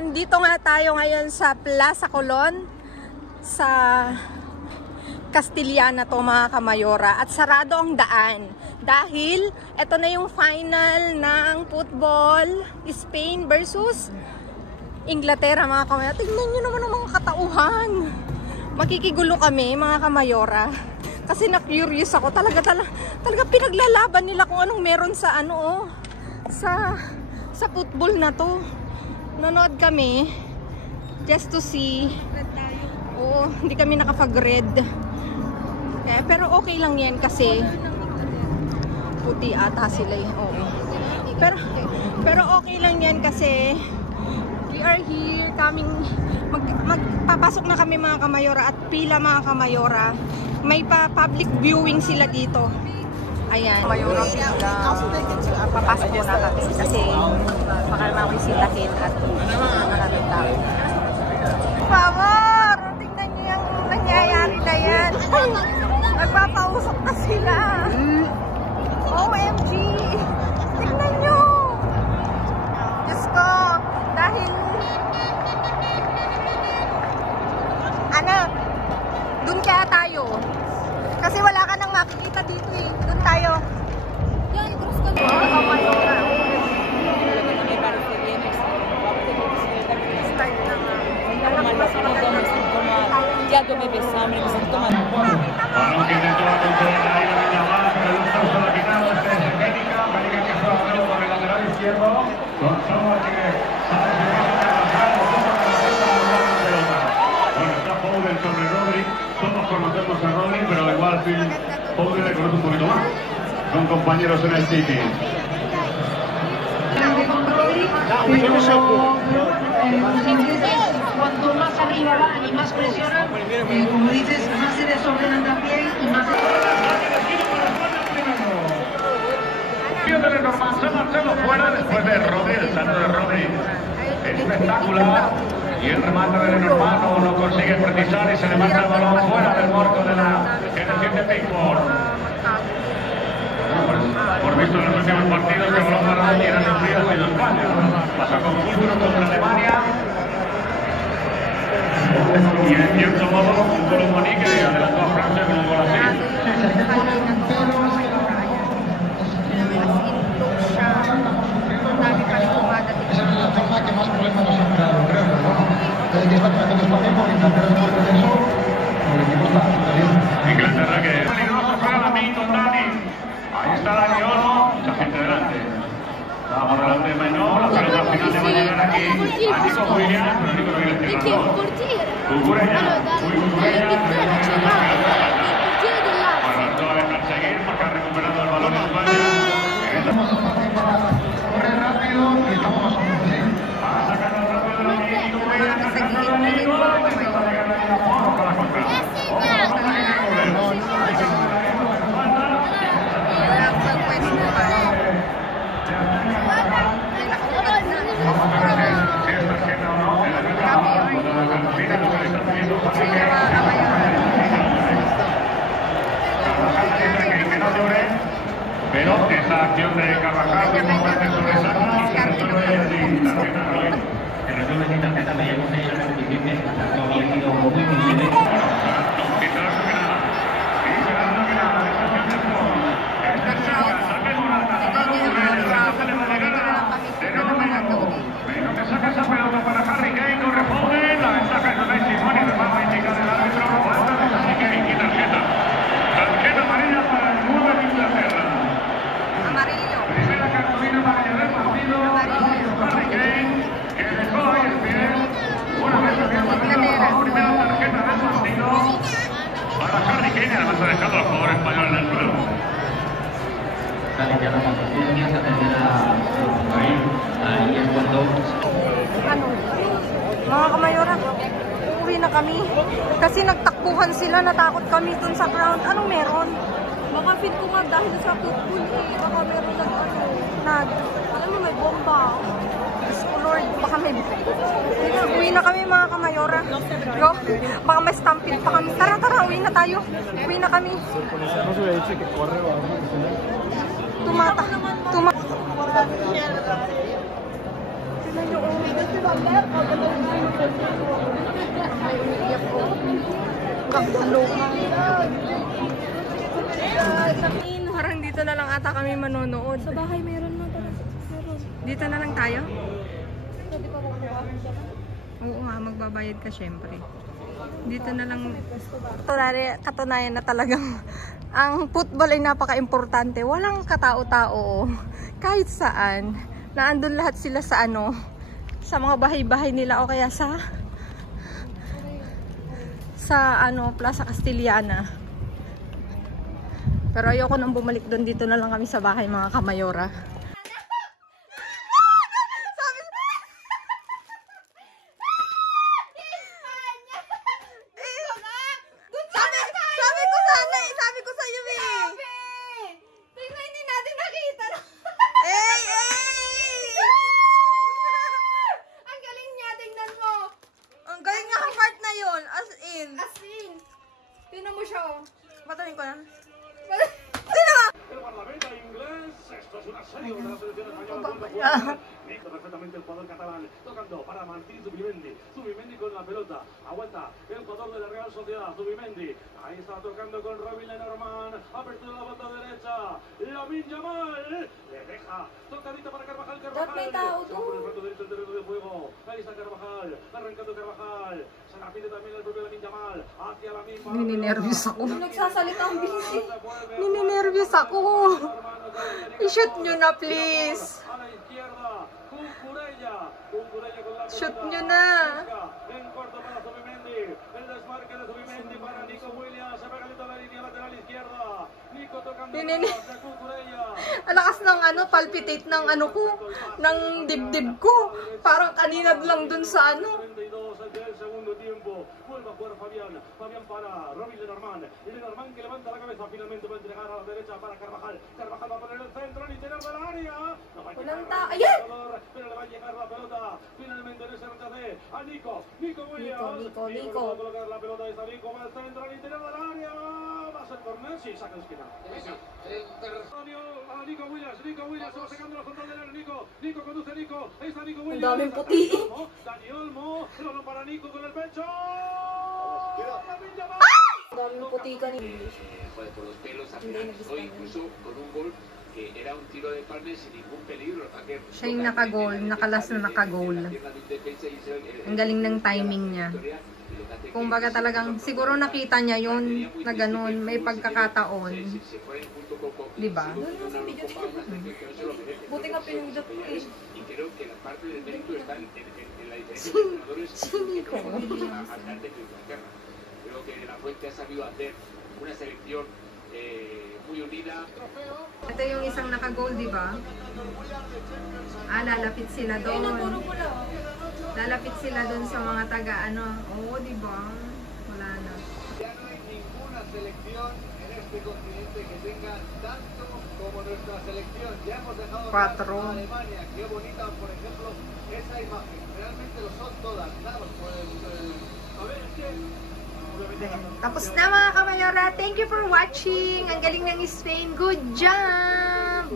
nandito nga tayo ngayon sa Plaza Colon sa Castillana to mga kamayora, at sarado ang daan dahil ito na yung final ng football, Spain versus Inglaterra mga kamayora. Tingnan nyo naman ang mga katauhan. Makikigulo kami mga kamayora kasi na-curious ako. Talaga pinaglalaban nila kung anong meron sa sa football na to. Nanood kami just to see. Oo, hindi kami nakapag-red. Pero okay lang yan kasi puti ata sila eh. Oo. Pero okay lang yan kasi we are here coming, magpapasok na kami mga kamayora at pila mga kamayora. May public viewing sila dito. Ayan. Kamayora pila. Papasok muna kami kasi baka naman ako isitahin at maraming tao. Favor! Tingnan niyo yung nangyayari na yan. Nagpapausok na sila. OMG! Tingnan nyo! Diyos ko! Dahil dun kaya tayo. Kasi wala ka nang makikita dito eh. Dun tayo. Yan, cross ka na. Ya dove besame, que se toma. Sobre Rodri, todos conocemos a Rodri, pero igual Foden le conoce un poquito más. Son compañeros en el City. Cuanto más arriba van y más presionan, como dices, más se desordenan también y más se... Marcelo fuera después de Rodri, el salto de Rodri espectacular. Y el remate de Lenormand no consigue precisar y se le manda el balón fuera del marco de la generación de Pickford. Por visto en los últimos partidos que balón parado eran los días de España. Pasó con Fútbol contra Alemania. Y en cierto modo un gol Monique que adelantó a Francia con un gol así. Esa es la zona que más problemas nos ha creado, creo, ¿no? Desde que está tratando España, porque Inglaterra después de eso, el equipo está bastante bien. Inglaterra que es peligroso para la Milton Dani. Ahí está Dani Olmo, mucha gente delante. Vamos delante de Maynor, la pelota al final le va a llegar aquí a Nico Williams, pero Nico no viene tirando. Cucurella, bueno, esto va a dejar seguir porque ha recuperado el balón en España. Estamos fácil para correr rápido y estamos más o menos así. Va a sacar el rápido de la Nico Williams, sacando la Nico, y va a llegar ahí a Polo para la contra. Pero esa acción de Carvajal como parte sobre esa el resumen de tarjeta me llegó a la competición no había sido muy visible. Pero que saca esa pelota para Harry Kane, corre Foden, la ventaja es de Messi, Moni, le va a indicar el árbitro, falta de Harry Kane y tarjeta. Tarjeta amarilla para el 9 de Inglaterra. Amarillo. Primera cartulina amarilla del partido, Harry Kane, que dejó ahí el pie. Una vez abierta la primera tarjeta del partido para Harry Kane, además ha dejado al jugador español en el suelo. Mga kamayora, uuwi na kami kasi nagtakbuhan sila, natakot kami dun sa ground. Anong meron? Baka feel ko nga dahil sa football eh, baka meron alam mo may bomba. Diyos ko Lord, baka may uwi na kami mga kamayora. Go, baka may stampede pa kami. Tara, uwi na tayo. Uwi na kami. Ay, umiiyak ko. Kakulungan. Parang dito na lang ata kami manonood. Sa bahay mayroon na talaga. Dito na lang tayo? Oo nga, magbabayad ka syempre. Dito na lang. Katunayan na talagang ang football ay napaka-importante. Walang katao-tao. Kahit saan. Naandun lahat sila sa ano, sa mga bahay-bahay nila o kaya sa ano, Plaza Castillana. Pero ayoko nang bumalik doon. Dito na lang kami sa bahay, mga kamayora. Sabi ko sa'yo eh. Tingnan, hindi natin nakita. Ang galing niya, tingnan mo. Ang galing niya ang part na yun. As in. Tingnan mo siya oh. Patayin ko yan. El guardameta inglés, esto es una serie de la selección española. Listo perfectamente el jugador catalán, tocando para Martín Zubimendi. Zubimendi con la pelota, aguanta el jugador de la Real Sociedad, Zubimendi. Ahí está tocando con Robin Lenormand, apertura la banda derecha. Lamine Yamal, le deja, tocadita para Carvajal. Se va por el flanco derecho del terreno de juego. Ahí está Carvajal, arrancando Carvajal. Se la pide también el propio Lamine Yamal. Hacia la misma. Nininervyos ako. Nagsasalita ang busy. Nininervyos ako. I-shoot nyo na please. Shoot nyo na. Ang lakas ng ano, palpitate ng ano ko, ng dibdib ko. Parang kanina lang dun sa ano. Del segundo tiempo, vuelve a jugar Fabián para Robin Lenormand, y Lenormand que levanta la cabeza, finalmente va a entregar a la derecha para Carvajal. Carvajal va a poner el centro al interior del área, no va a llegar, pero le va a llegar la pelota, finalmente en ese rechace a Nico Williams, Nico va a colocar la pelota, está Nico, va al centro al interior del área, va a ser corner, sí, saca de esquina. A Nico Williams, se va sacando la frontal del área, Nico conduce Nico, ahí está Nico Williams, Dani Olmo, el balón para Nico con el pecho. Fue por los pelos al final, o incluso con un gol que era un tiro de palme sin ningún peligro. Siya yung nakagol, nakalas na nakagol. Ang galing ng timing niya. Kung baga talagang, siguro nakita niya yun, na ganun, may pagkakataon. Diba? Buti nga pinindot ko eh. Y creo que la parte del mérito está en la diferencia de entrenadores. Creo que La Fuente ha sabido hacer una selección muy unida. Ito yung isang nakagol, diba? Lalapit sila doon. Lalapit sila doon sa mga taga, ano. Oo, diba? Wala na. Ya no hay ninguna selección en este continente que tenga tanto como nuestra selección. Ya hemos dejado a Alemania. Qué bonita, por ejemplo, esa imagen. Realmente lo son todas. Claro, pues, a ver, es que... Tapos na mga kamayora. Thank you for watching. Ang galing ng Spain. Good job!